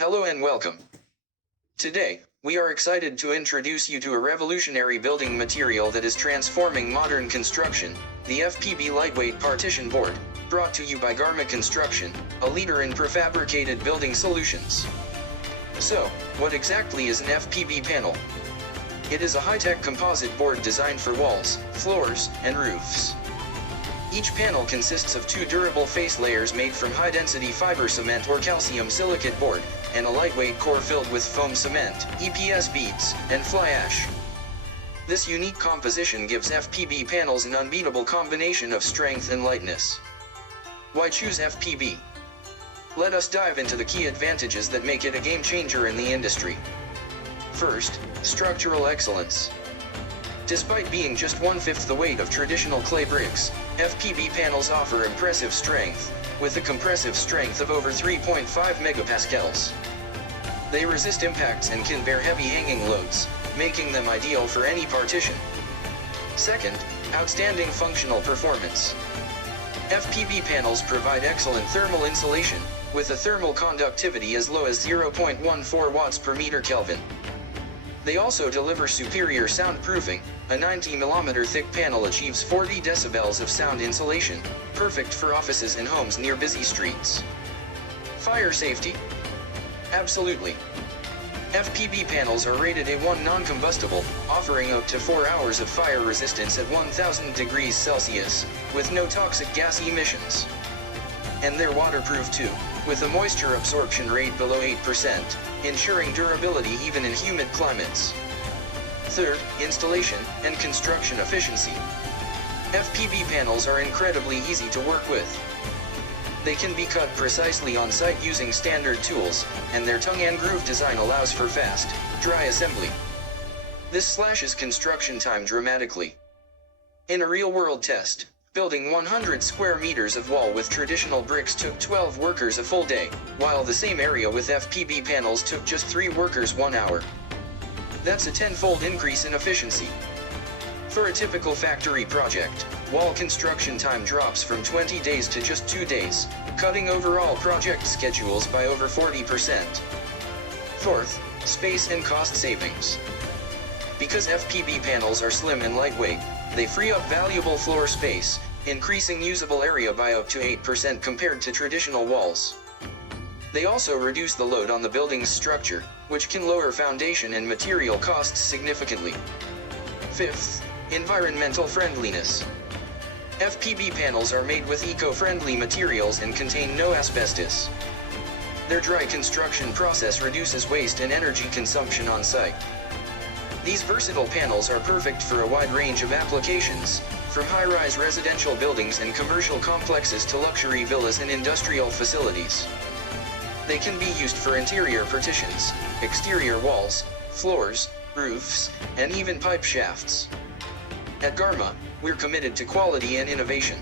Hello and welcome. Today, we are excited to introduce you to a revolutionary building material that is transforming modern construction, the FPB lightweight partition board, brought to you by Garma Construction, a leader in prefabricated building solutions. So, what exactly is an FPB panel? It is a high-tech composite board designed for walls, floors, and roofs. Each panel consists of two durable face layers made from high-density fiber cement or calcium silicate board, and a lightweight core filled with foam cement, EPS beads, and fly ash. This unique composition gives FPB panels an unbeatable combination of strength and lightness. Why choose FPB? Let us dive into the key advantages that make it a game-changer in the industry. First, structural excellence. Despite being just 1/5 the weight of traditional clay bricks, FPB panels offer impressive strength, with a compressive strength of over 3.5 megapascals. They resist impacts and can bear heavy hanging loads, making them ideal for any partition. Second, outstanding functional performance. FPB panels provide excellent thermal insulation, with a thermal conductivity as low as 0.14 watts per meter Kelvin. They also deliver superior soundproofing. A 90mm thick panel achieves 40 decibels of sound insulation, perfect for offices and homes near busy streets. Fire safety? Absolutely. FPB panels are rated A1 non-combustible, offering up to 4 hours of fire resistance at 1000 degrees Celsius, with no toxic gas emissions. And they're waterproof too, with a moisture absorption rate below 8%, ensuring durability even in humid climates. Third, installation and construction efficiency. FPB panels are incredibly easy to work with. They can be cut precisely on site using standard tools, and their tongue and groove design allows for fast, dry assembly. This slashes construction time dramatically. In a real-world test, building 100 square meters of wall with traditional bricks took 12 workers a full day, while the same area with FPB panels took just 3 workers 1 hour. That's a 10-fold increase in efficiency. For a typical factory project, wall construction time drops from 20 days to just 2 days, cutting overall project schedules by over 40%. Fourth, space and cost savings. Because FPB panels are slim and lightweight, they free up valuable floor space, increasing usable area by up to 8% compared to traditional walls. They also reduce the load on the building's structure, which can lower foundation and material costs significantly. Fifth, environmental friendliness. FPB panels are made with eco-friendly materials and contain no asbestos. Their dry construction process reduces waste and energy consumption on site. These versatile panels are perfect for a wide range of applications, from high-rise residential buildings and commercial complexes to luxury villas and industrial facilities. They can be used for interior partitions, exterior walls, floors, roofs, and even pipe shafts. At Garma, we're committed to quality and innovation.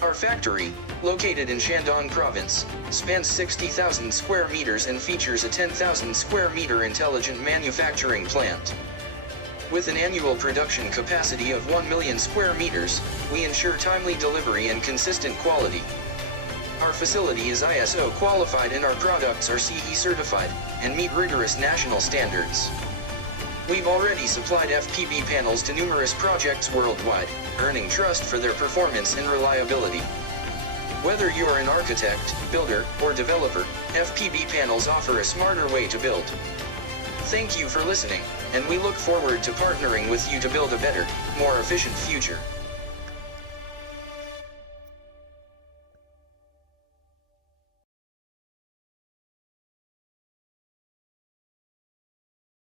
Our factory, located in Shandong Province, spans 60,000 square meters and features a 10,000 square meter intelligent manufacturing plant. With an annual production capacity of 1 million square meters, we ensure timely delivery and consistent quality. Our facility is ISO qualified and our products are CE certified, and meet rigorous national standards. We've already supplied FPB panels to numerous projects worldwide, earning trust for their performance and reliability. Whether you are an architect, builder, or developer, FPB panels offer a smarter way to build. Thank you for listening, and we look forward to partnering with you to build a better, more efficient future.